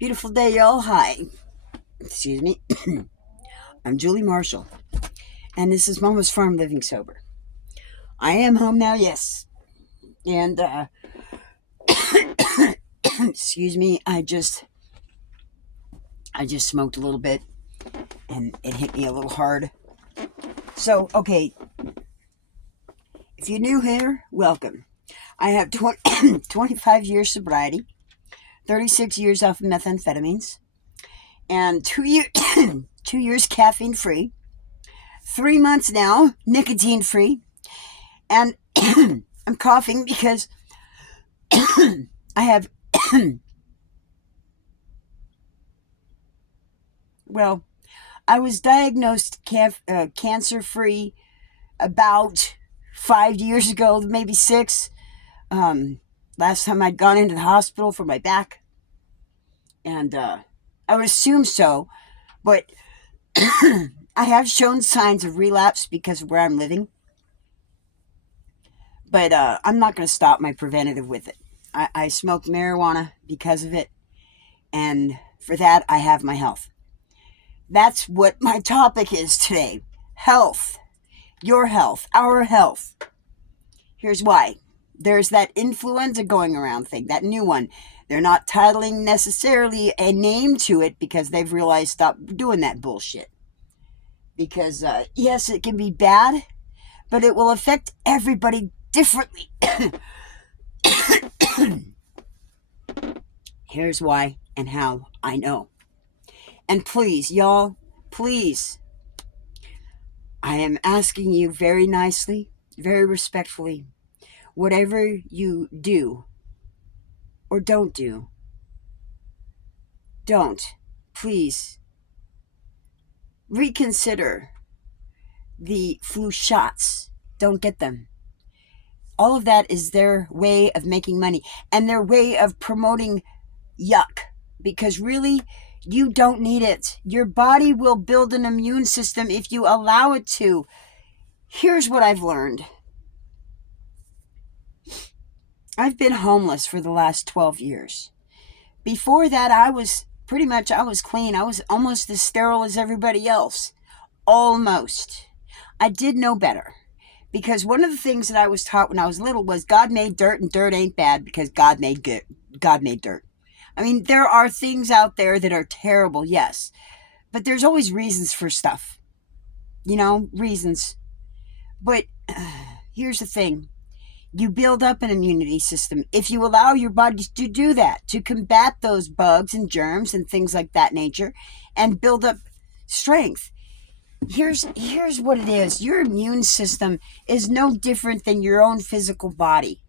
Beautiful day, y'all. Hi. Excuse me. I'm Julie Marshall, and this is Mama's Farm Living Sober. I am home now, yes. And, excuse me, I just smoked a little bit, and it hit me a little hard. So, okay, if you're new here, welcome. I have 25 years sobriety, 36 years off of methamphetamines, and 2 years caffeine free, 3 months now nicotine free, and I'm coughing because I have, well, I was diagnosed cancer free about 5 years ago, maybe six. Last time I'd gone into the hospital for my back, and I would assume so, but I have shown signs of relapse because of where I'm living. But I'm not going to stop my preventative with it. I smoke marijuana because of it, and for that, I have my health. That's what my topic is today: health. Your health, our health. Here's why. There's that influenza going around thing, that new one. They're not titling necessarily a name to it because they've realized stop doing that bullshit. Because, yes, it can be bad, but it will affect everybody differently. Here's why and how I know. And please, y'all, please, I am asking you very nicely, very respectfully, whatever you do or don't do, don't, please, reconsider the flu shots. Don't get them. All of that is their way of making money and their way of promoting yuck, because really, you don't need it. Your body will build an immune system if you allow it to. Here's what I've learned. I've been homeless for the last 12 years. Before that, I was clean. I was almost as sterile as everybody else. Almost. I did know better. Because one of the things that I was taught when I was little was God made dirt and dirt ain't bad because God made dirt. I mean, there are things out there that are terrible, yes. But there's always reasons for stuff. Reasons. But here's the thing. You build up an immunity system if you allow your body to do that, to combat those bugs and germs and things like that nature, and build up strength. Here's what it is. Your immune system is no different than your own physical body.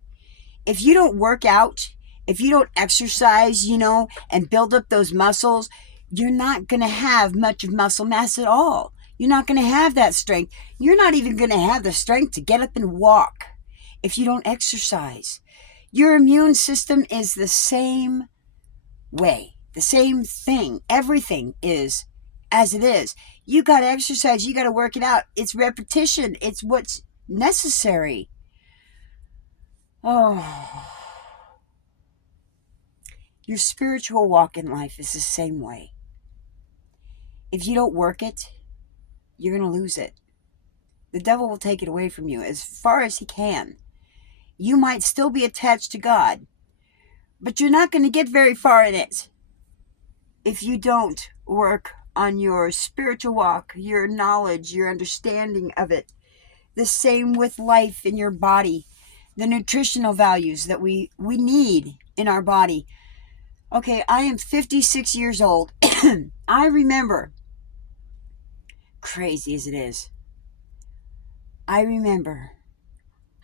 If you don't work out, if you don't exercise, and build up those muscles, you're not going to have much of muscle mass at all. You're not going to have that strength. You're not even going to have the strength to get up and walk if you don't exercise. Your immune system is the same way, the same thing. Everything is as it is. You got to exercise. You got to work it out. It's repetition. It's what's necessary. Oh, your spiritual walk in life is the same way. If you don't work it, you're going to lose it. The devil will take it away from you as far as he can. You might still be attached to God, but you're not going to get very far in it if you don't work on your spiritual walk, your knowledge, your understanding of it. The same with life in your body, the nutritional values that we need in our body. Okay, I am 56 years old. I remember, crazy as it is, I remember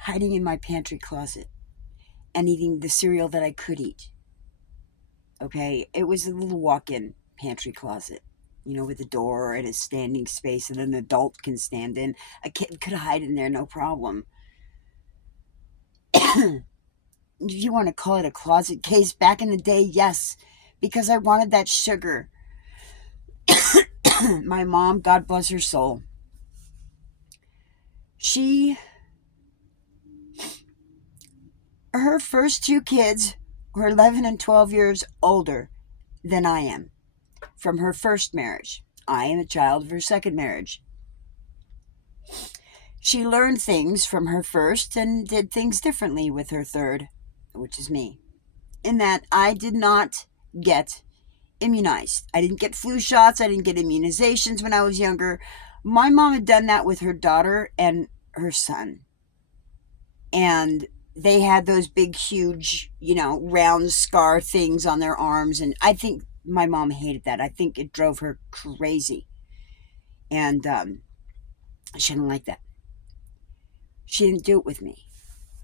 hiding in my pantry closet and eating the cereal that I could eat. Okay, it was a little walk-in pantry closet, with a door and a standing space that an adult can stand in. A kid could hide in there, no problem. If you want to call it a closet case, back in the day, yes, because I wanted that sugar. My mom, God bless her soul, her first two kids were 11 and 12 years older than I am from her first marriage. I am a child of her second marriage. She learned things from her first and did things differently with her third, which is me. In that I did not get immunized. I didn't get flu shots. I didn't get immunizations when I was younger. My mom had done that with her daughter and her son. And they had those big, huge, round scar things on their arms. And I think my mom hated that. I think it drove her crazy. And she didn't like that. She didn't do it with me.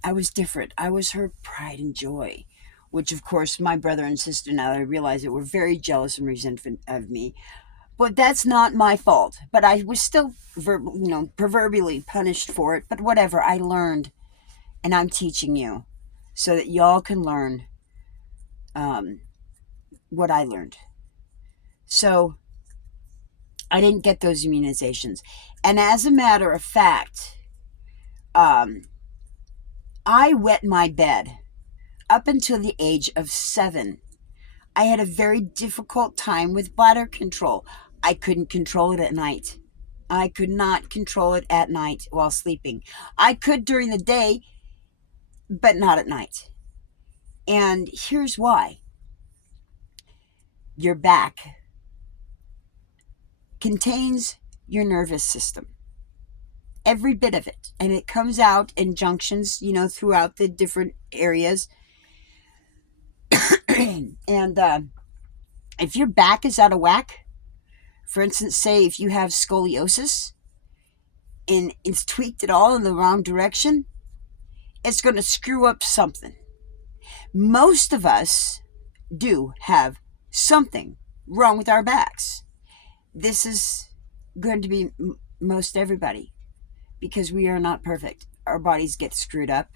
I was different. I was her pride and joy, which, of course, my brother and sister, now that I realize it, were very jealous and resentful of me. But that's not my fault. But I was still, proverbially punished for it. But whatever, I learned, and I'm teaching you so that y'all can learn what I learned. So I didn't get those immunizations. And as a matter of fact, I wet my bed up until the age of 7. I had a very difficult time with bladder control. I couldn't control it at night. I could not control it at night while sleeping. I could during the day, but not at night. And here's why. Your back contains your nervous system. Every bit of it. And it comes out in junctions, throughout the different areas. And if your back is out of whack, for instance, say if you have scoliosis and it's tweaked at all in the wrong direction, it's going to screw up something. Most of us do have something wrong with our backs. This is going to be most everybody because we are not perfect. Our bodies get screwed up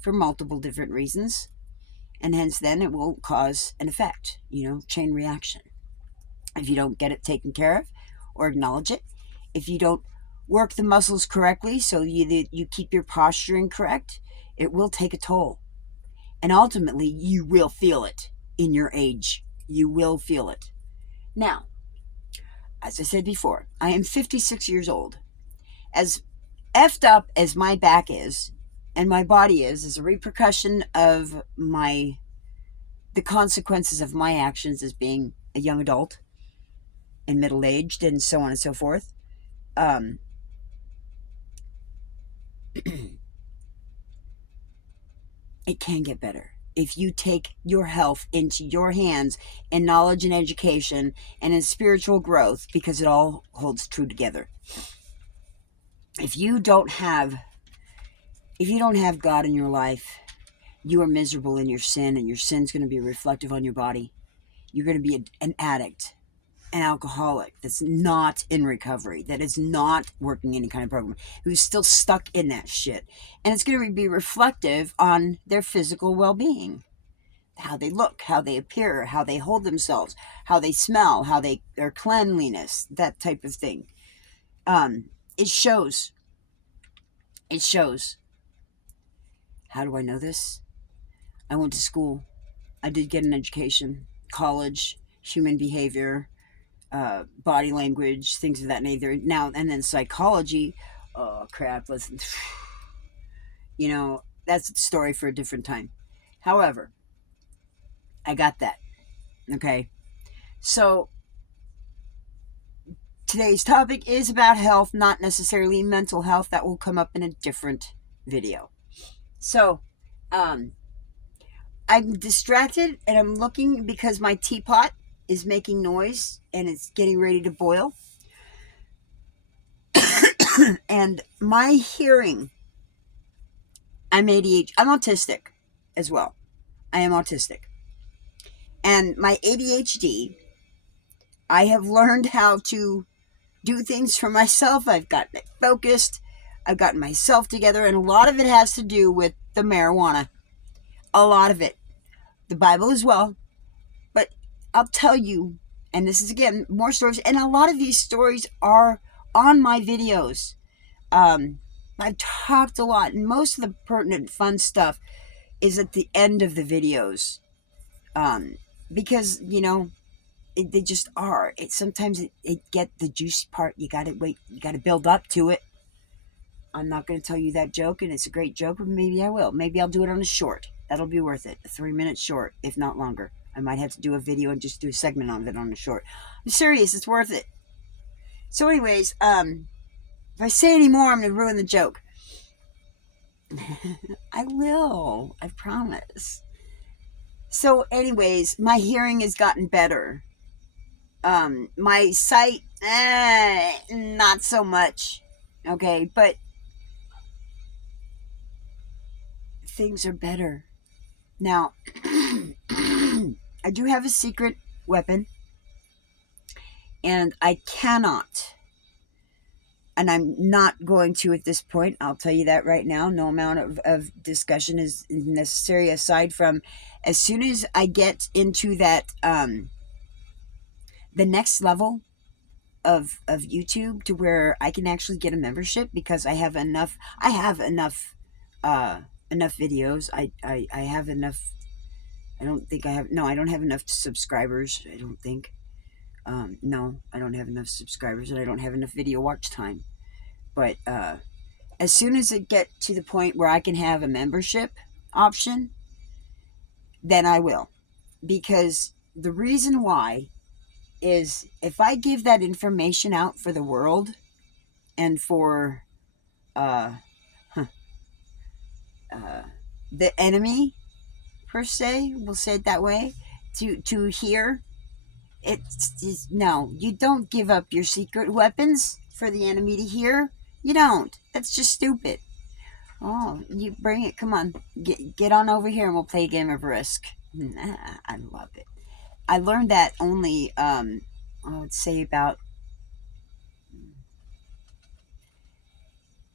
for multiple different reasons. And hence then it will cause an effect, chain reaction. If you don't get it taken care of or acknowledge it, if you don't work the muscles correctly so you keep your posturing correct, it will take a toll. And ultimately, you will feel it in your age. You will feel it. Now, as I said before, I am 56 years old. As effed up as my back is, and my body is a repercussion of the consequences of my actions as being a young adult and middle-aged and so on and so forth. It can get better if you take your health into your hands in knowledge and education and in spiritual growth, because it all holds true together. If you don't have God in your life, you are miserable in your sin, and your sin's going to be reflective on your body. You're going to be an addict, an alcoholic that's not in recovery, that is not working any kind of program, who's still stuck in that shit. And it's going to be reflective on their physical well-being. How they look, how they appear, how they hold themselves, how they smell, their cleanliness, that type of thing. It shows. It shows. How do I know this? I went to school. I did get an education, college, human behavior, body language, things of that nature. Now, and then psychology. Oh, crap. Listen. That's a story for a different time. However, I got that. Okay. So, today's topic is about health, not necessarily mental health. That will come up in a different video. So, I'm distracted and I'm looking because my teapot is making noise and it's getting ready to boil. And my hearing, I'm ADHD. I'm autistic as well. I am autistic. And my ADHD, I have learned how to do things for myself. I've gotten it focused. I've gotten myself together. And a lot of it has to do with the marijuana. A lot of it. The Bible as well. But I'll tell you, and this is again, more stories. And a lot of these stories are on my videos. I've talked a lot. And most of the pertinent fun stuff is at the end of the videos. Because, They just are. Sometimes it get the juicy part. You got to wait. You got to build up to it. I'm not going to tell you that joke, and it's a great joke, but maybe I will. Maybe I'll do it on a short. That'll be worth it. A 3-minute short, if not longer. I might have to do a video and just do a segment on it on a short. I'm serious. It's worth it. So, anyways, if I say any more, I'm going to ruin the joke. I will. I promise. So, anyways, my hearing has gotten better. My sight, not so much. Okay, but things are better. Now, I do have a secret weapon, and I cannot, and I'm not going to at this point, I'll tell you that right now. No amount of discussion is necessary, aside from as soon as I get into that, the next level of YouTube, to where I can actually get a membership, because I have enough, enough videos. I have enough. I don't think I have, no, I don't have enough subscribers. I don't think. No, I don't have enough subscribers, and I don't have enough video watch time. But as soon as it get to the point where I can have a membership option, then I will. Because the reason why is, if I give that information out for the world, and for uh, the enemy, per se, we'll say it that way, to hear, it's no, you don't give up your secret weapons for the enemy to hear. You don't. That's just stupid. Oh, you bring it. Come on, get on over here, and we'll play a game of Risk. I love it. I learned that only, I would say about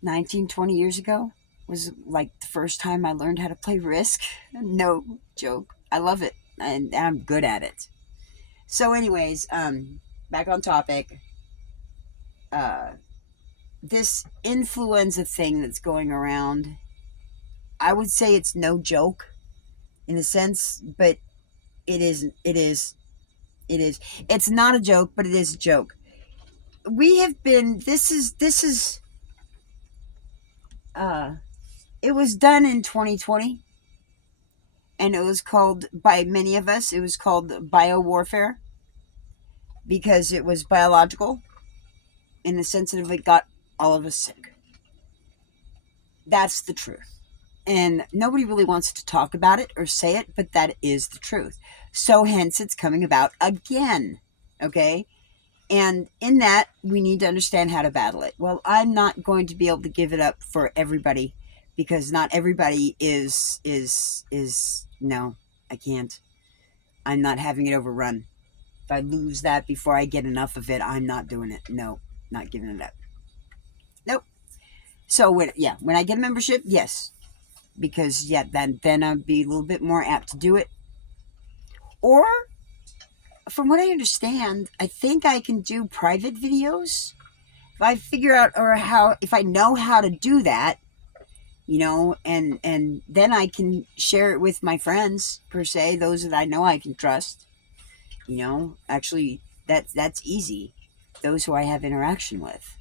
19, 20 years ago. Was like the first time I learned how to play Risk. No joke. I love it, and I'm good at it. So, anyways, back on topic. Uh, this influenza thing that's going around, I would say it's no joke in a sense, but it isn't. It is. It is. It's not a joke, but it is a joke. We have been. This is. Uh, it was done in 2020, and it was called, by many of us, it was called bio warfare, because it was biological in the sense that it got all of us sick. That's the truth. And nobody really wants to talk about it or say it, but that is the truth. So hence it's coming about again. Okay? And in that, we need to understand how to battle it. Well, I'm not going to be able to give it up for everybody, because not everybody is no, I can't. I'm not having it overrun. If I lose that before I get enough of it, I'm not doing it. No, not giving it up. Nope. So when I get a membership, yes, because then I'd be a little bit more apt to do it. Or, from what I understand, I think I can do private videos if I figure out, if I know how to do that, and then I can share it with my friends, per se, those that I know I can trust. Actually, that's easy. Those who I have interaction with,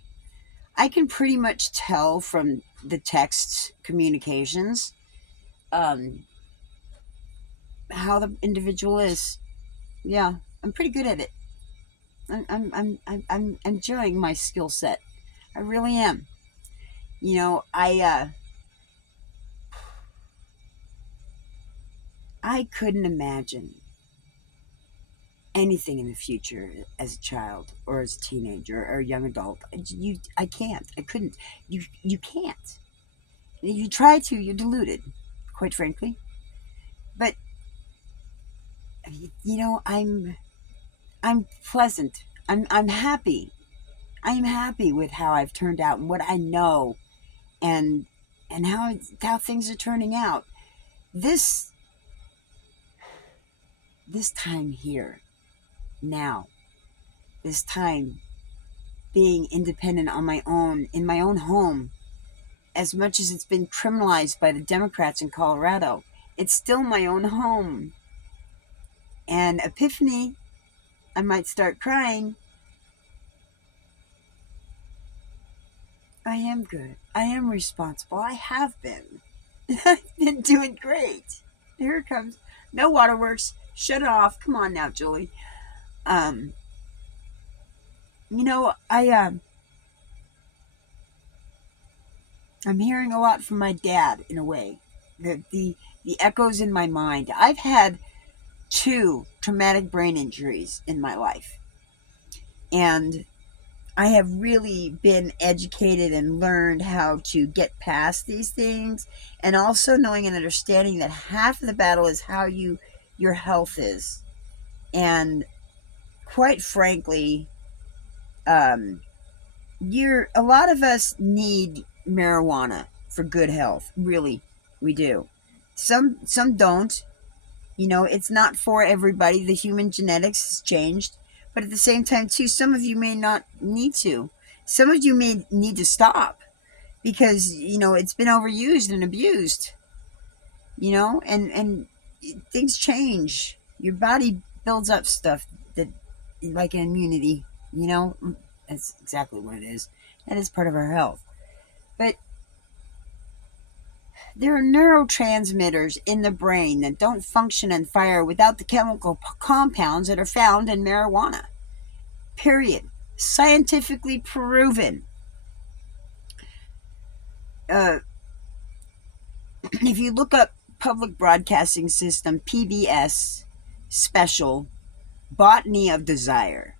I can pretty much tell from the text communications, how the individual is. Yeah, I'm pretty good at it. I'm enjoying my skill set. I really am. I couldn't imagine anything in the future as a child, or as a teenager, or a young adult. I can't. I couldn't. You can't. If you try to, you're deluded, quite frankly. But I'm pleasant. I'm happy. I'm happy with how I've turned out, and what I know, and how things are turning out. This this time here, now, this time being independent on my own, in my own home, as much as it's been criminalized by the Democrats in Colorado, it's still my own home. And Epiphany, I might start crying. I am good. I am responsible. I have been. I've been doing great. Here it comes. No waterworks. Shut it off. Come on now, Julie. Um, I'm hearing a lot from my dad in a way. The echoes in my mind. I've had two traumatic brain injuries in my life, and I have really been educated and learned how to get past these things, and also knowing and understanding that half of the battle is how your health is. And quite frankly, um, you're a lot of us need marijuana for good health. Really, we do. Some don't. It's not for everybody. The human genetics has changed, but at the same time, too, some of you may not need to. Some of you may need to stop because it's been overused and abused. And things change. Your body builds up stuff that, like an immunity. That's exactly what it is. That is part of our health. But there are neurotransmitters in the brain that don't function and fire without the chemical compounds that are found in marijuana. Period. Scientifically proven. Uh, if you look up Public Broadcasting System, PBS, special, Botany of Desire,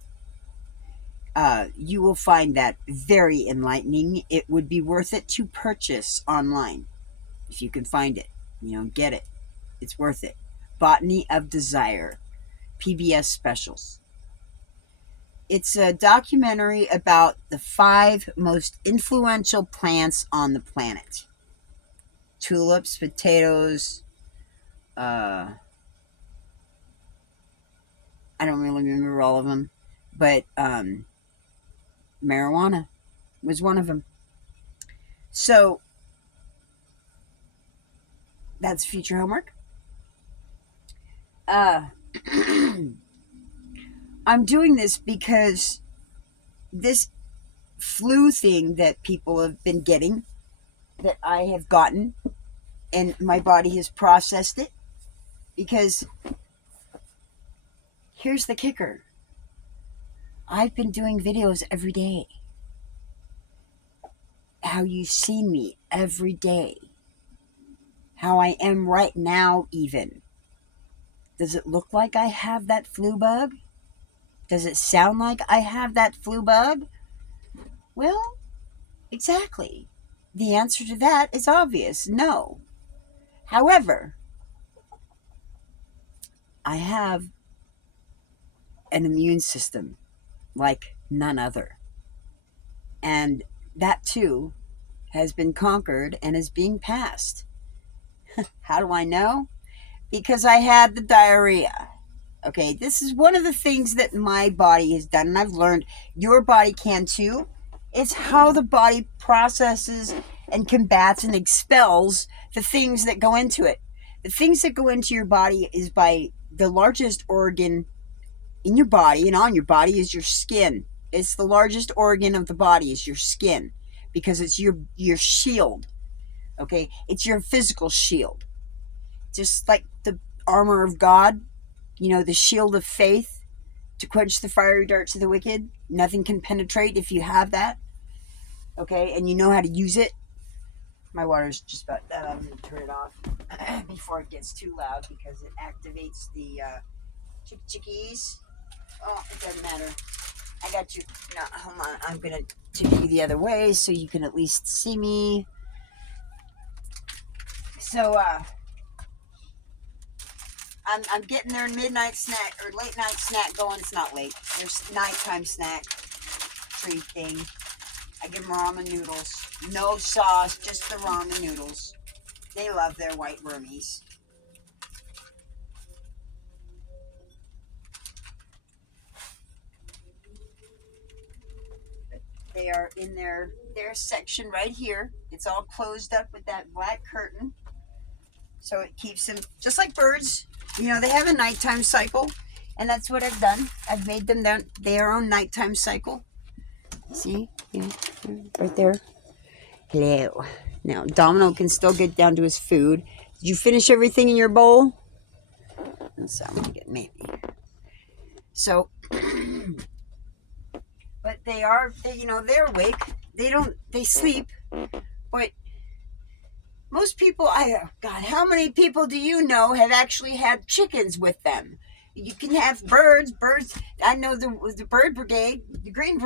you will find that very enlightening. It would be worth it to purchase online if you can find it. Get it. It's worth it. Botany of Desire, PBS specials. It's a documentary about the 5 most influential plants on the planet. Tulips, potatoes, I don't really remember all of them, but marijuana was one of them. So that's future homework. I'm doing this because this flu thing that people have been getting, that I have gotten, and my body has processed it, because here's the kicker. I've been doing videos every day. How you've seen me every day. How I am right now even. Does it look like I have that flu bug? Does it sound like I have that flu bug? Well, exactly. The answer to that is obvious. No. However, I have an immune system like none other. And that too has been conquered and is being passed. How do I know? Because I had the diarrhea. Okay, this is one of the things that my body has done, and I've learned your body can too. It's how the body processes and combats and expels the things that go into it. The things that go into your body is by the largest organ in your body and on your body is your skin. It's the largest organ of the body is your skin, because it's your shield. Okay, it's your physical shield. Just like the armor of God, the shield of faith to quench the fiery darts of the wicked. Nothing can penetrate if you have that. Okay, and you know how to use it. My water's just about done. I'm going to turn it off before it gets too loud, because it activates the chickies. Oh, it doesn't matter. I got you. No, hold on. I'm going to tip you the other way so you can at least see me. So, I'm getting their midnight snack or late night snack going. It's not late. There's nighttime snack treat thing. I give them ramen noodles. No sauce, just the ramen noodles. They love their white wormies. They are in their section right here. It's all closed up with that black curtain. So it keeps them, just like birds. They have a nighttime cycle. And that's what I've done. I've made them their own nighttime cycle. See? Yeah, right there. Hello. Now, Domino can still get down to his food. Did you finish everything in your bowl? That's how I'm going to get maybe. So, but they're awake. They sleep. But most people, God, how many people do you know have actually had chickens with them? You can have birds. I know the bird brigade, the green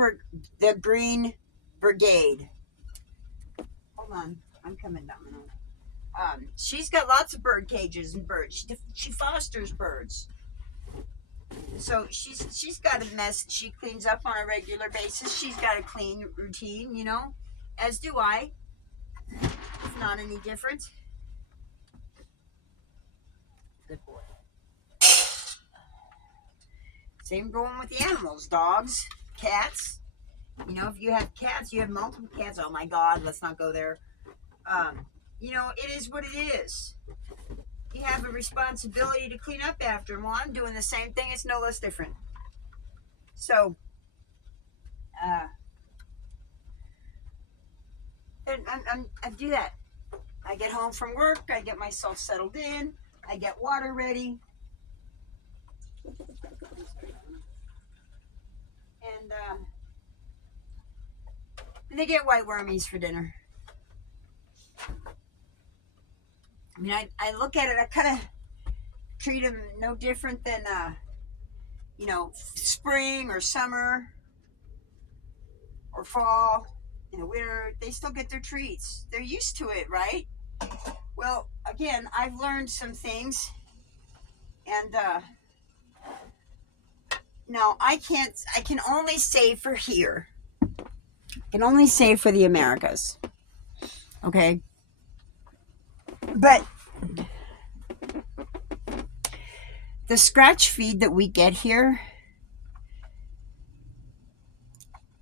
brigade. Hold on, I'm coming, Domino. She's got lots of bird cages and birds. She fosters birds. So she's got a mess she cleans up on a regular basis. She's got a clean routine, as do I. It's not any different. Good boy. Same going with the animals, dogs, cats. If you have cats, you have multiple cats. Oh my God, let's not go there. It is what it is. You have a responsibility to clean up after them. Well, I'm doing the same thing. It's no less different. So, I do that. I get home from work. I get myself settled in. I get water ready. And they get white wormies for dinner. I mean, I look at it, I kind of treat them no different than, spring or summer or fall. In the winter, they still get their treats. They're used to it, right? Well, again, I've learned some things. And, no, I can only say for here. I can only say for the Americas. Okay? But the scratch feed that we get here,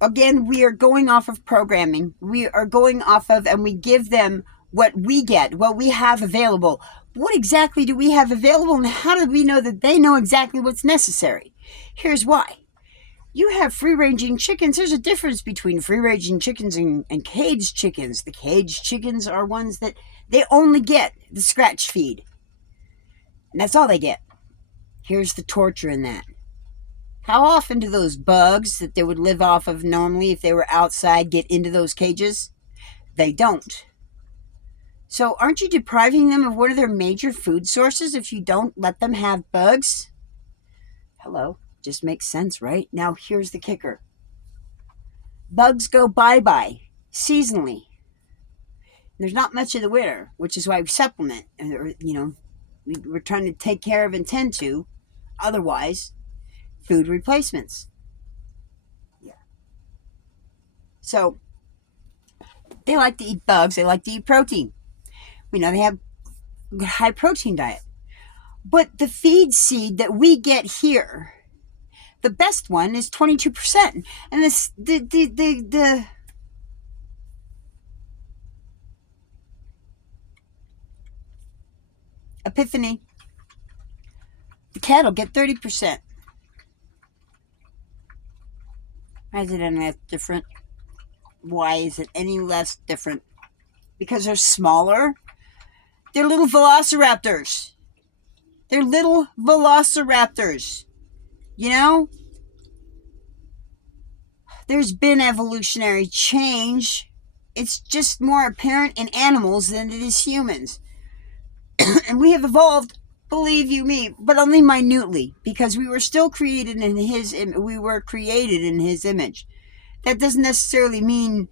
again, we are going off of programming. We are going off of, and we give them what we get, what we have available. What exactly do we have available, and how do we know that they know exactly what's necessary? Here's why. You have free-ranging chickens. There's a difference between free-ranging chickens and caged chickens. The caged chickens are ones that they only get the scratch feed. And that's all they get. Here's the torture in that. How often do those bugs that they would live off of normally if they were outside get into those cages? They don't. So aren't you depriving them of one of their major food sources if you don't let them have bugs? Hello. Just makes sense, right? Now here's the kicker. Bugs go bye-bye seasonally. There's not much of the winter, which is why we supplement. We're trying to take care of and tend to. Otherwise, food replacements. Yeah. So, they like to eat bugs. They like to eat protein. We know they have a high protein diet. But the feed seed that we get here, the best one is 22%. And the epiphany, the cattle get 30%. Why is it any less different? Why is it any less different? Because they're smaller? They're little velociraptors. They're little velociraptors. There's been evolutionary change. It's just more apparent in animals than it is humans. And we have evolved, believe you me, but only minutely, because we were still created in his image. That doesn't necessarily mean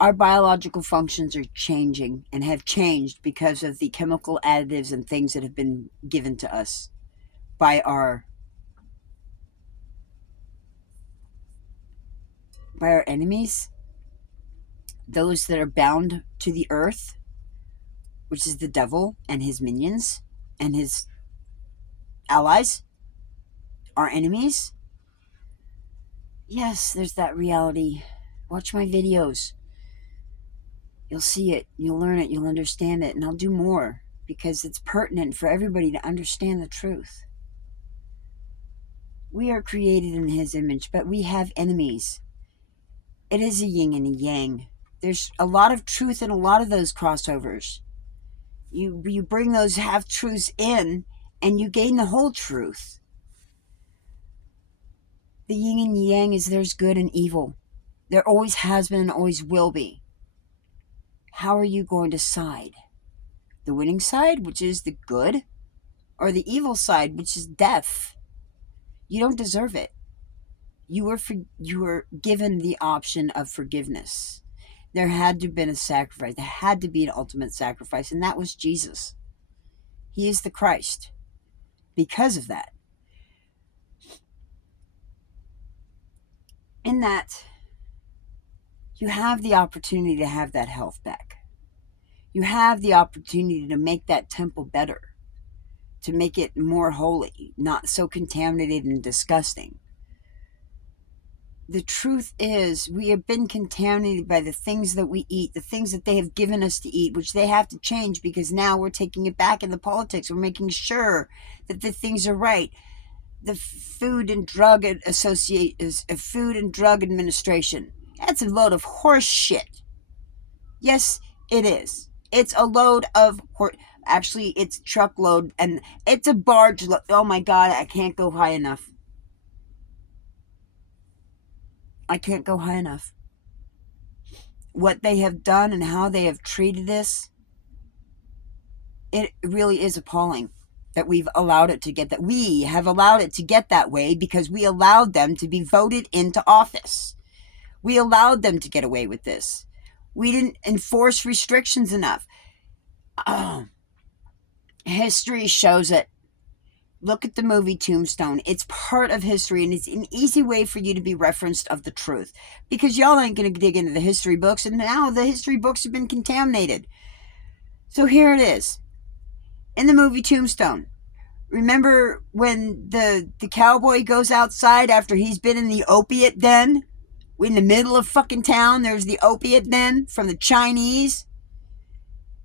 our biological functions are changing and have changed because of the chemical additives and things that have been given to us by our enemies, those that are bound to the earth, which is the devil and his minions and his allies, our enemies. Yes, there's that reality. Watch my videos. You'll see it, you'll learn it, you'll understand it, and I'll do more because it's pertinent for everybody to understand the truth. We are created in His image, but we have enemies. It is a yin and a yang. There's a lot of truth in a lot of those crossovers. You bring those half truths in, and you gain the whole truth. The yin and yang is there's good and evil. There always has been and always will be. How are you going to side? The winning side, which is the good, or the evil side, which is death? You don't deserve it. You were given the option of forgiveness. There had to have been a sacrifice. There had to be an ultimate sacrifice, and that was Jesus. He is the Christ. Because of that. In that, you have the opportunity to have that health back. You have the opportunity to make that temple better, to make it more holy, not so contaminated and disgusting. The truth is, we have been contaminated by the things that we eat, the things that they have given us to eat, which they have to change because now we're taking it back in the politics. We're making sure that the things are right. The Food and Drug Administration. That's a load of horse shit. Yes, it is. It's a load of horse. Actually, it's truckload and it's a barge. Oh my God, I can't go high enough. I can't go high enough. What they have done and how they have treated this, it really is appalling that we've allowed it to get that. We have allowed it to get that way because we allowed them to be voted into office. We allowed them to get away with this. We didn't enforce restrictions enough. History shows it. Look at the movie Tombstone. It's part of history, and it's an easy way for you to be referenced of the truth. Because y'all ain't going to dig into the history books, and now the history books have been contaminated. So here it is. In the movie Tombstone, remember when the cowboy goes outside after he's been in the opiate den? In the middle of fucking town, there's the opiate den from the Chinese.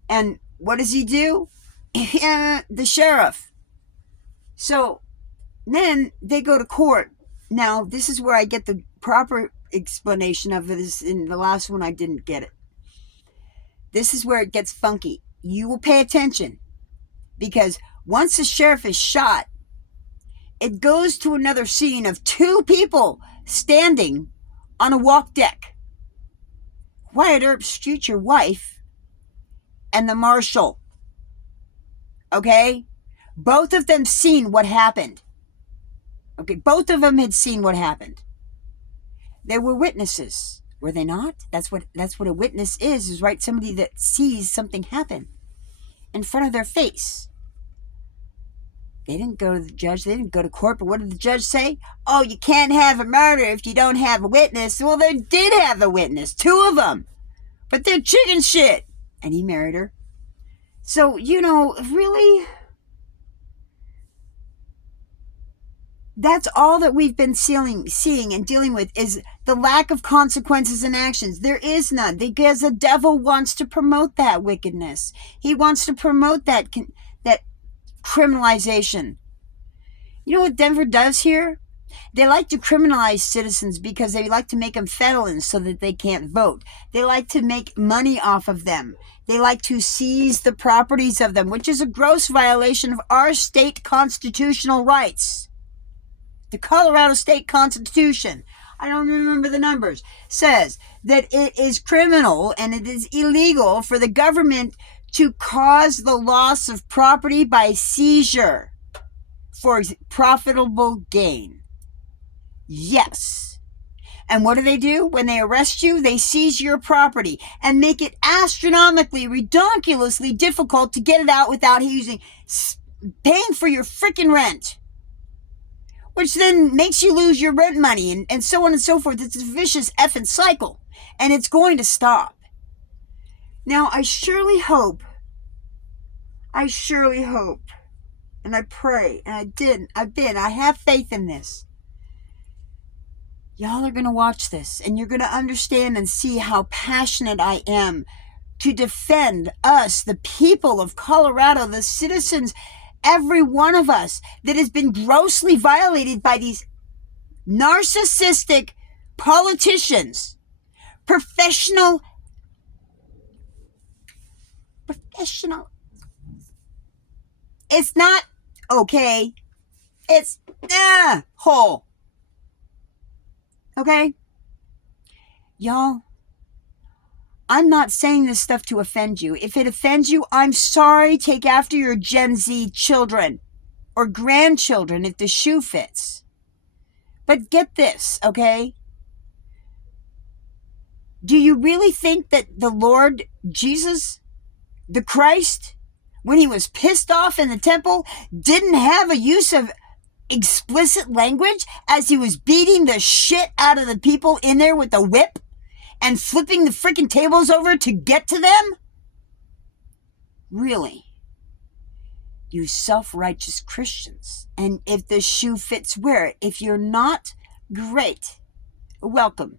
And what does he do? The sheriff. So then they go to court. Now, this is where I get the proper explanation of it. In the last one, I didn't get it. This is where it gets funky. You will pay attention. Because once the sheriff is shot, it goes to another scene of two people standing on a walk deck. Wyatt Earp's future wife and the marshal. Okay? Both of them seen what happened. Okay, both of them had seen what happened. They were witnesses, were they not? That's what a witness is right? Somebody that sees something happen in front of their face. They didn't go to the judge. They didn't go to court. But what did the judge say? Oh, you can't have a murder if you don't have a witness. Well, they did have a witness. Two of them. But they're chicken shit. And he married her. So, really, that's all that we've been seeing and dealing with is the lack of consequences and actions. There is none because the devil wants to promote that wickedness. He wants to promote that criminalization. You know what Denver does here? They like to criminalize citizens because they like to make them felons so that they can't vote. They like to make money off of them. They like to seize the properties of them, which is a gross violation of our state constitutional rights. The Colorado State Constitution, I don't remember the numbers, says that it is criminal and it is illegal for the government to cause the loss of property by seizure for profitable gain. Yes. And what do? When they arrest you, they seize your property and make it astronomically, ridiculously difficult to get it out without paying for your freaking rent. Which then makes you lose your rent money and so on and so forth. It's a vicious effing cycle. And it's going to stop. Now, I surely hope, and I pray, and I have faith in this. Y'all are going to watch this and you're going to understand and see how passionate I am to defend us, the people of Colorado, the citizens, every one of us that has been grossly violated by these narcissistic politicians, professional. It's not okay. It's whole. Okay? Y'all, I'm not saying this stuff to offend you. If it offends you, I'm sorry. Take after your Gen Z children or grandchildren if the shoe fits. But get this, okay? Do you really think that the Lord Jesus, the Christ, when he was pissed off in the temple, didn't have a use of explicit language as he was beating the shit out of the people in there with the whip and flipping the freaking tables over to get to them? Really? You self-righteous Christians. And if the shoe fits, wear it. If you're not, great. Welcome.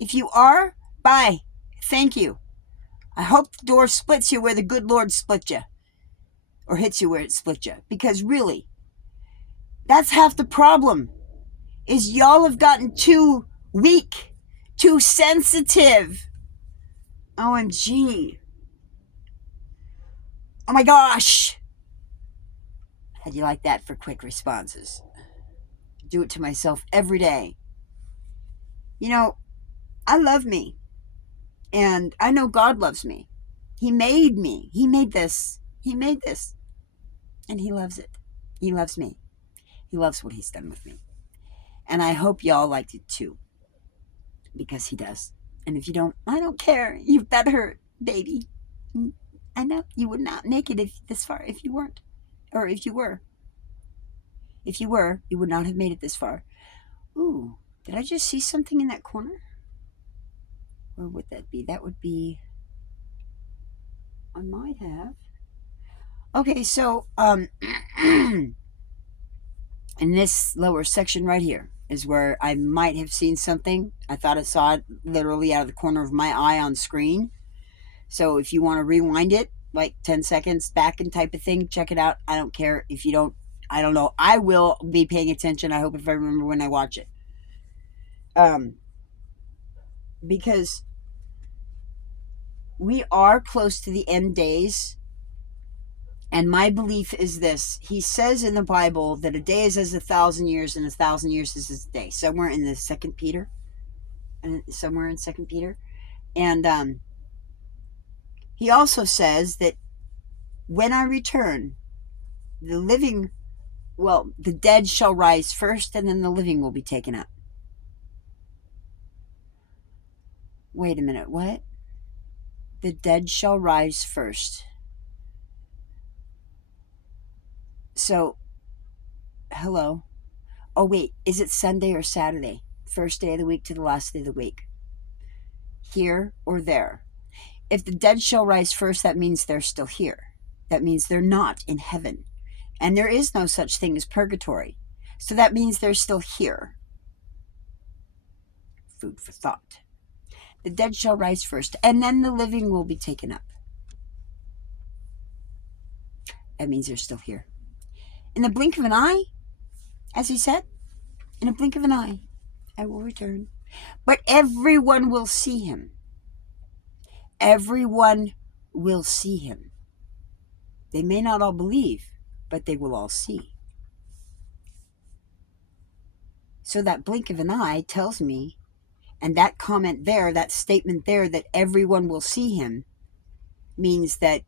If you are, bye. Thank you. I hope the door splits you where the good Lord split you. Or hits you where it split you. Because really, that's half the problem. Is y'all have gotten too weak. Too sensitive. OMG. Oh my gosh. How do you like that for quick responses? Do it to myself every day. You know, I love me. And I know God loves me. He made me. He made this. He made this. And he loves it. He loves me. He loves what he's done with me. And I hope y'all liked it too. Because he does. And if you don't, I don't care. That hurt, baby. I know you would not make it this far if you weren't. Or if you were. If you were, you would not have made it this far. Ooh, did I just see something in that corner? Where would that be? That would be... I might have. Okay, so, in this lower section right here is where I might have seen something. I thought I saw it literally out of the corner of my eye on screen. So if you want to rewind it, like 10 seconds back and type of thing, check it out. I don't care. If you don't, I don't know. I will be paying attention. I hope if I remember when I watch it. Because we are close to the end days. And my belief is this. He says in the Bible that a day is as 1,000 years and 1,000 years is as a day. Somewhere in the 2 Peter. And somewhere in 2 Peter. And he also says that when I return, the dead shall rise first, and then the living will be taken up. Wait a minute, what? The dead shall rise first. So, hello. Oh, wait, is it Sunday or Saturday? First day of the week to the last day of the week. Here or there. If the dead shall rise first, that means they're still here. That means they're not in heaven. And there is no such thing as purgatory. So that means they're still here. Food for thought. The dead shall rise first, and then the living will be taken up. That means they're still here. In the blink of an eye, as he said, in a blink of an eye, I will return. But everyone will see him. Everyone will see him. They may not all believe, but they will all see. So that blink of an eye tells me, and that comment there, that statement there, that everyone will see him, means that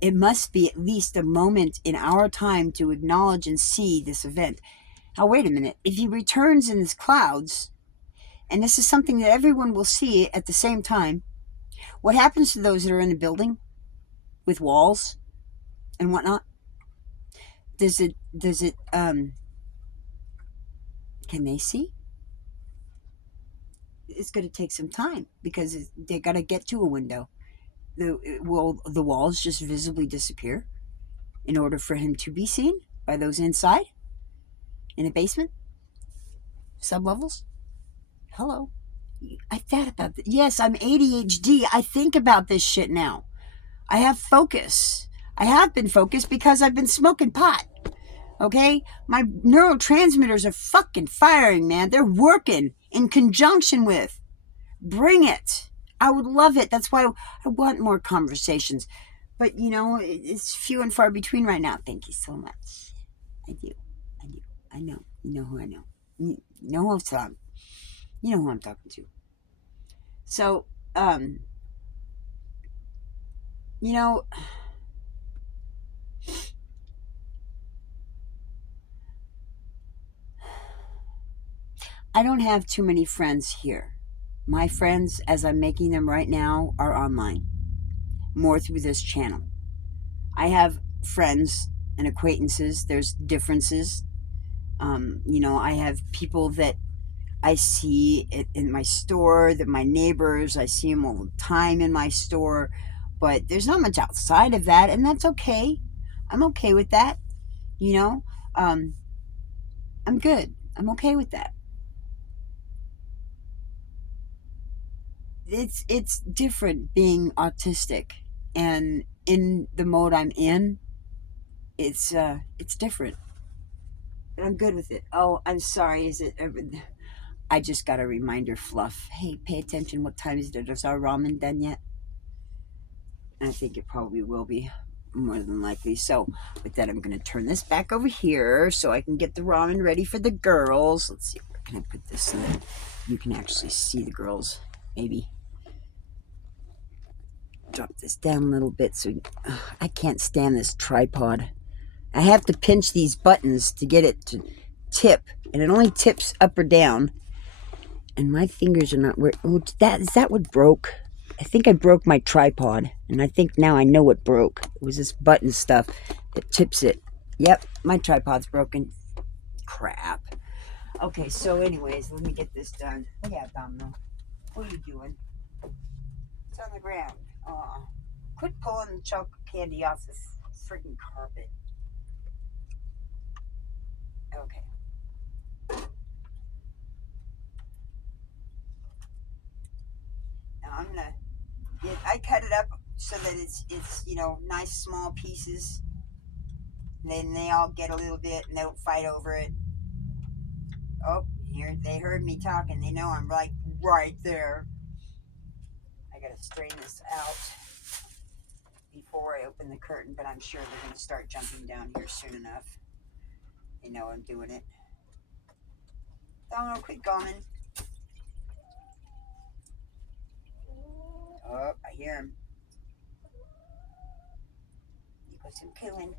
it must be at least a moment in our time to acknowledge and see this event. Now, wait a minute. If he returns in his clouds, and this is something that everyone will see at the same time, what happens to those that are in the building with walls and whatnot? Can they see? It's going to take some time because they got to get to a window. Will the walls just visibly disappear in order for him to be seen by those inside in the basement, sublevels? Hello? I thought about this. Yes, I'm ADHD. I think about this shit now. I have focus. I have been focused because I've been smoking pot. Okay? My neurotransmitters are fucking firing, man. They're working in conjunction with. Bring it. I would love it. That's why I want more conversations. But, it's few and far between right now. Thank you so much. I do. I do. I know. You know who I know. You know who I'm talking to. So, um, you know, I don't have too many friends here. My friends, as I'm making them right now, are online, more through this channel. I have friends and acquaintances. There's differences. I have people that I see in my store, that my neighbors, I see them all the time in my store, but there's not much outside of that, and that's okay. I'm okay with that. You know, um, I'm good. I'm okay with that. It's different being autistic, and in the mode I'm in, it's different. But I'm good with it. Oh, I'm sorry. Is it? I just got a reminder, Fluff. Hey, pay attention. What time is it? Is our ramen done yet? I think it probably will be, more than likely. So, with that, I'm going to turn this back over here so I can get the ramen ready for the girls. Let's see, where can I put this so that you can actually see the girls? Maybe drop this down a little bit so I can't stand this tripod. I have to pinch these buttons to get it to tip, and it only tips up or down. And my fingers are not where. Oh, is that what broke? I think I broke my tripod, and I think now I know what broke. It was this button stuff that tips it. Yep, my tripod's broken. Crap. Okay, so anyways, let me get this done. Yeah, Domino. What are you doing? It's on the ground. Aw. Quit pulling the chocolate candy off this freaking carpet. Okay. Now I'm gonna I cut it up so that it's nice small pieces. And then they all get a little bit and they don't fight over it. Oh, here they heard me talking. They know I'm like right there. I gotta straighten this out before I open the curtain, but I'm sure they're gonna start jumping down here soon enough. They know I'm doing it. Domino, quit gumming. Oh, I hear him. You got some killing.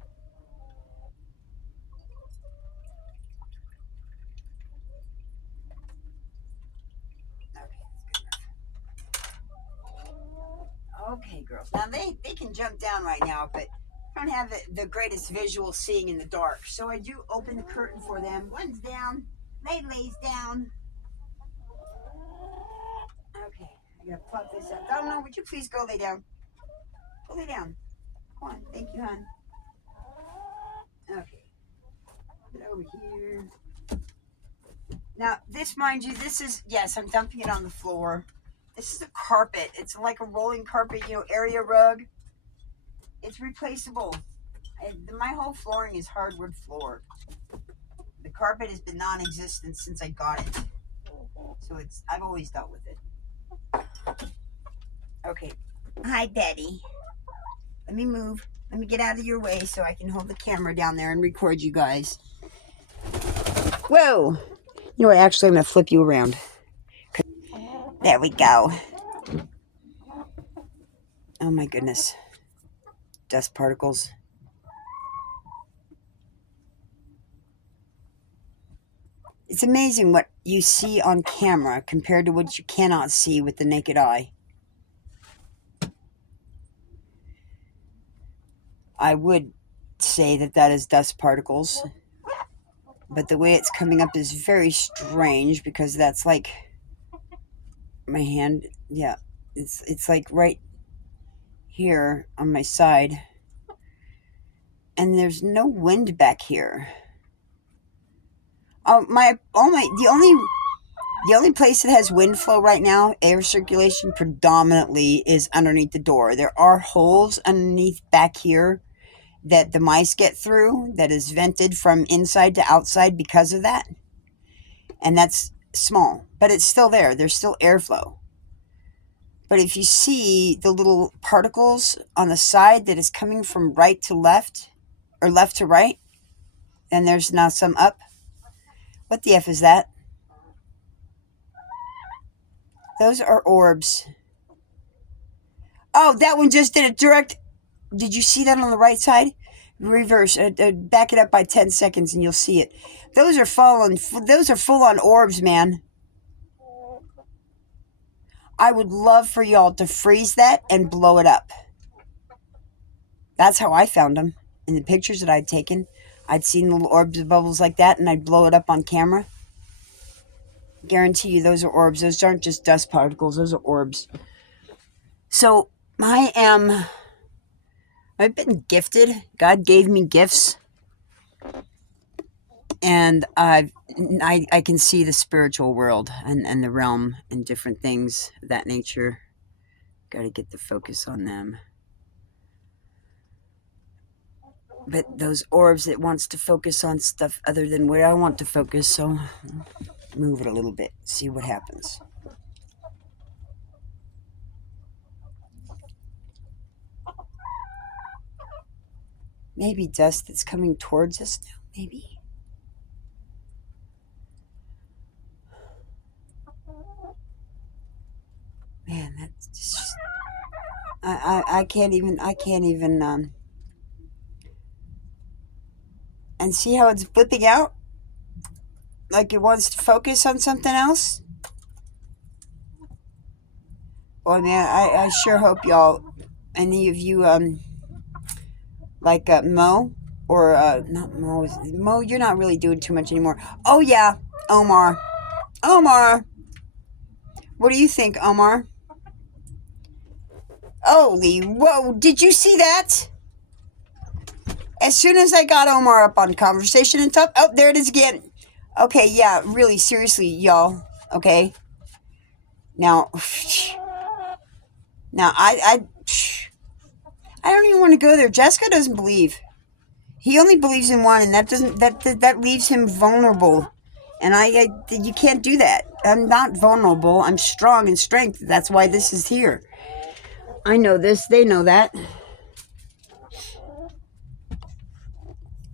Okay, girls. Now they can jump down right now, but I don't have the greatest visual seeing in the dark. So I do open the curtain for them. One's down. They lays down. Okay, I'm gonna plug this up. Domino, would you please go lay down? Go lay down. Come on. Thank you, hon. Okay. Get over here. Now, this, mind you, this is, yes, I'm dumping it on the floor. This is a carpet. It's like a rolling carpet, area rug. It's replaceable. My whole flooring is hardwood floor. The carpet has been non-existent since I got it. So I've always dealt with it. Okay. Hi, Betty. Let me move. Let me get out of your way so I can hold the camera down there and record you guys. Whoa. You know what? Actually, I'm going to flip you around. There we go. Oh, my goodness. Dust particles. It's amazing what you see on camera compared to what you cannot see with the naked eye. I would say that is dust particles, but the way it's coming up is very strange because that's like my hand. Yeah, it's like right here on my side, and there's no wind back here. The only The only place that has wind flow right now, air circulation predominantly, is underneath the door. There are holes underneath back here that the mice get through that is vented from inside to outside because of that. And that's small, but it's still there. There's still airflow. But if you see the little particles on the side that is coming from right to left or left to right, and there's now some up. What the F is that? Those are orbs. Oh, that one just did a direct. Did you see that on the right side? Reverse. Back it up by 10 seconds and you'll see it. Those are full on orbs, man. I would love for y'all to freeze that and blow it up. That's how I found them. In the pictures that I'd taken, I'd seen little orbs of bubbles like that, and I'd blow it up on camera. Guarantee you those are orbs. Those aren't just dust particles. Those are orbs. So I've been gifted. God gave me gifts. And I can see the spiritual world and the realm and different things of that nature. Got to get the focus on them. But those orbs, it wants to focus on stuff other than where I want to focus. So move it a little bit. See what happens. Maybe dust that's coming towards us now. Maybe. Man, that's just, I can't even, and see how it's flipping out? Like it wants to focus on something else? Boy, man, I sure hope y'all, any of you, like Mo, or not Mo, Mo, you're not really doing too much anymore. Oh yeah, Omar. What do you think, Omar? Holy, whoa, did you see that? As soon as I got Omar up on conversation and talk, oh, there it is again. Okay, yeah, really, seriously, y'all, okay? Now I don't even want to go there. Jessica doesn't believe. He only believes in one, and that leaves him vulnerable. And you can't do that. I'm not vulnerable. I'm strong in strength. That's why this is here. I know this. They know that.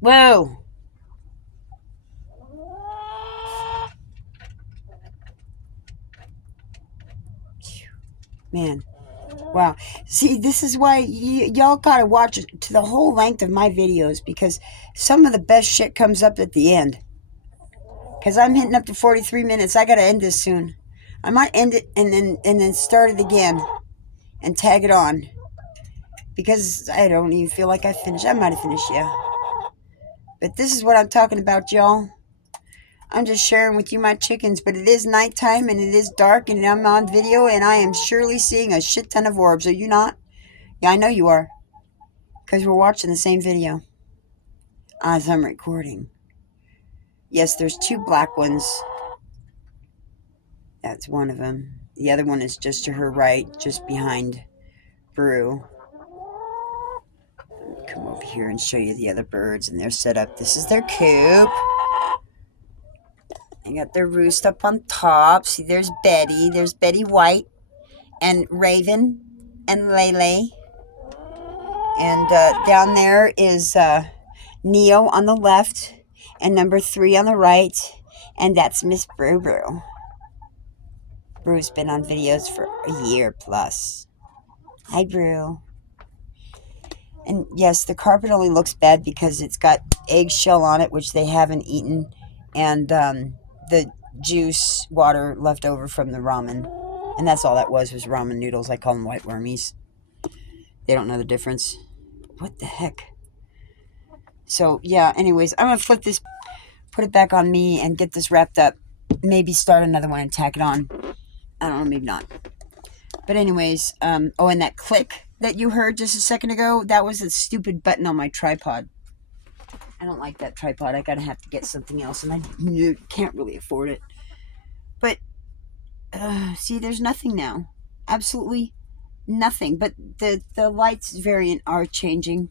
Whoa. Man. Wow. See, this is why y'all gotta watch to the whole length of my videos, because some of the best shit comes up at the end. Because I'm hitting up to 43 minutes. I gotta end this soon. I might end it and then start it again and tag it on. Because I don't even feel like I finished. I might have finished, yeah. But this is what I'm talking about, y'all. I'm just sharing with you my chickens, but it is nighttime and it is dark and I'm on video and I am surely seeing a shit ton of orbs. Are you not? Yeah, I know you are. Because we're watching the same video as I'm recording. Yes, there's two black ones. That's one of them. The other one is just to her right, just behind Brew. Come over here and show you the other birds and they're set up. This is their coop. They got their roost up on top. See, there's Betty. There's Betty White and Raven and Lele. And down there is Neo on the left and number 3 on the right. And that's Miss Brew Brew. Brew's been on videos for a year plus. Hi, Brew. And yes, the carpet only looks bad because it's got eggshell on it, which they haven't eaten. And the juice water left over from the ramen, and that's all that was ramen noodles. I call them white wormies. They don't know the difference. What the heck? So yeah, anyways, I'm gonna flip this, put it back on me and get this wrapped up. Maybe start another one and tack it on. I don't know, maybe not. But anyways, oh, and that click that you heard just a second ago, that was a stupid button on my tripod. I don't like that tripod. I gotta have to get something else, and I can't really afford it. But See, there's nothing now. Absolutely nothing. But the lights variant are changing,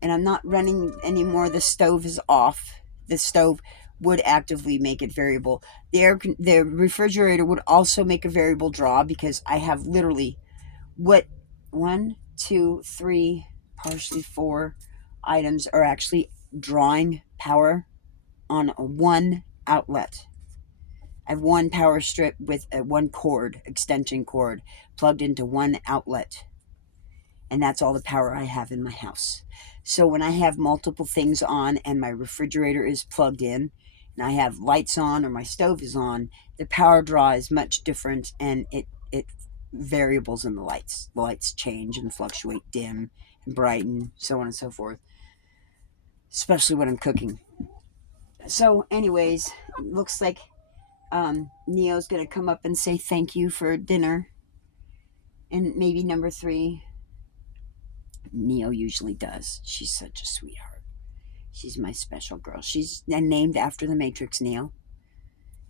and I'm not running anymore. The stove is off. The stove would actively make it variable. The refrigerator would also make a variable draw because I have literally what, one, two, three, partially four items are actually drawing power on one outlet. I have one power strip with a one cord, extension cord, plugged into one outlet. And that's all the power I have in my house. So when I have multiple things on and my refrigerator is plugged in and I have lights on or my stove is on, the power draw is much different, and it variables in the lights. The lights change and fluctuate, dim and brighten, so on and so forth, especially when I'm cooking. So anyways, looks like Neo's going to come up and say thank you for dinner. And maybe number 3, Neo usually does. She's such a sweetheart. She's my special girl. She's named after the Matrix, Neo.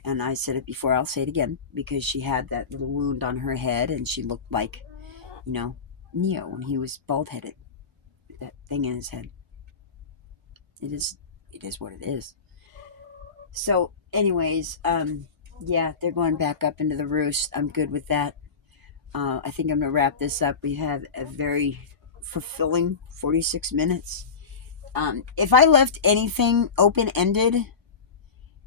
And I said it before, I'll say it again, because she had that little wound on her head and she looked like, Neo when he was bald headed. That thing in his head. It is what it is. So, anyways, yeah, they're going back up into the roost. I'm good with that. I think I'm going to wrap this up. We had a very fulfilling 46 minutes. If I left anything open ended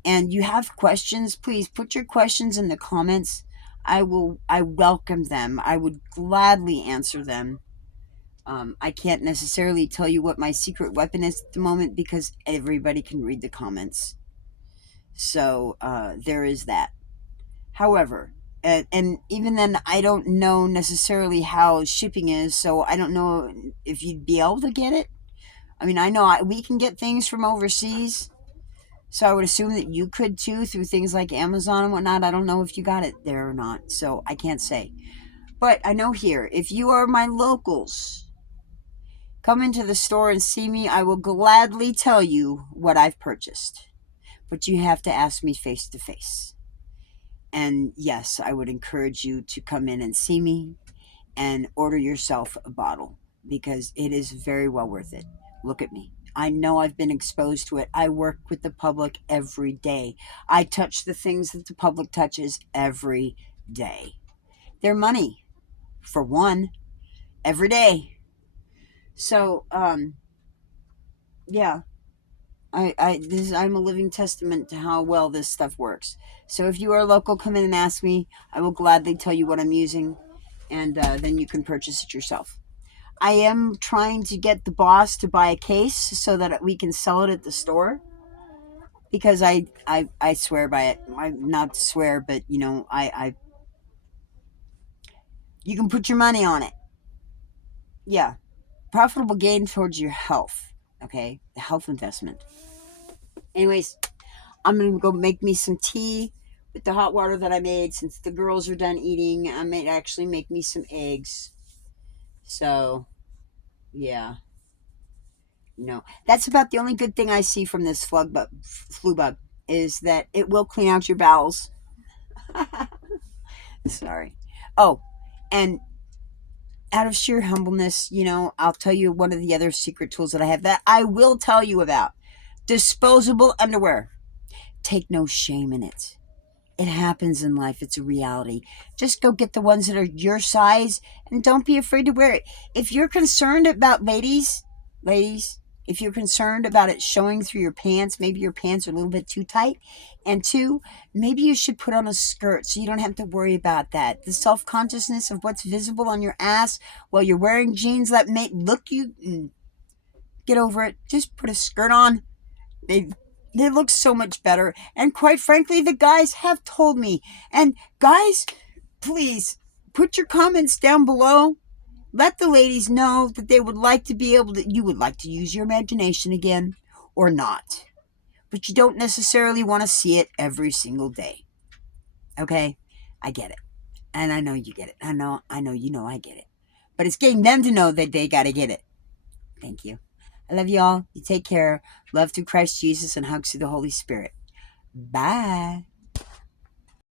and you have questions, please put your questions in the comments. I welcome them. I would gladly answer them. I can't necessarily tell you what my secret weapon is at the moment because everybody can read the comments. So there is that. However, and even then, I don't know necessarily how shipping is, so I don't know if you'd be able to get it. I mean, I know we can get things from overseas, so I would assume that you could too through things like Amazon and whatnot. I don't know if you got it there or not, so I can't say. But I know here, if you are my locals, come into the store and see me. I will gladly tell you what I've purchased. But you have to ask me face to face. And yes, I would encourage you to come in and see me and order yourself a bottle because it is very well worth it. Look at me. I know I've been exposed to it. I work with the public every day. I touch the things that the public touches every day. Their money, for one, every day. So, yeah. I'm a living testament to how well this stuff works. So if you are local, come in and ask me. I will gladly tell you what I'm using, and then you can purchase it yourself. I am trying to get the boss to buy a case so that we can sell it at the store, because I swear by it. I not swear, but you can put your money on it. Yeah, profitable gain towards your health. Okay, the health investment. Anyways, I'm going to go make me some tea with the hot water that I made. Since the girls are done eating, I might actually make me some eggs. So, yeah. No. That's about the only good thing I see from this flu bug is that it will clean out your bowels. Sorry. Oh, and out of sheer humbleness, I'll tell you one of the other secret tools that I have that I will tell you about. Disposable underwear. Take no shame in it. It happens in life. It's a reality. Just go get the ones that are your size and don't be afraid to wear it. If you're concerned about ladies, if you're concerned about it showing through your pants, maybe your pants are a little bit too tight. And 2, maybe you should put on a skirt so you don't have to worry about that. The self-consciousness of what's visible on your ass while you're wearing jeans that may look you, get over it. Just put a skirt on. They look so much better. And quite frankly, the guys have told me. And guys, please put your comments down below. Let the ladies know that they would like to be able to, you would like to use your imagination again or not. But you don't necessarily want to see it every single day. Okay? I get it. And I know you get it. I know I get it. But it's getting them to know that they got to get it. Thank you. I love you all. You take care. Love through Christ Jesus and hugs through the Holy Spirit. Bye.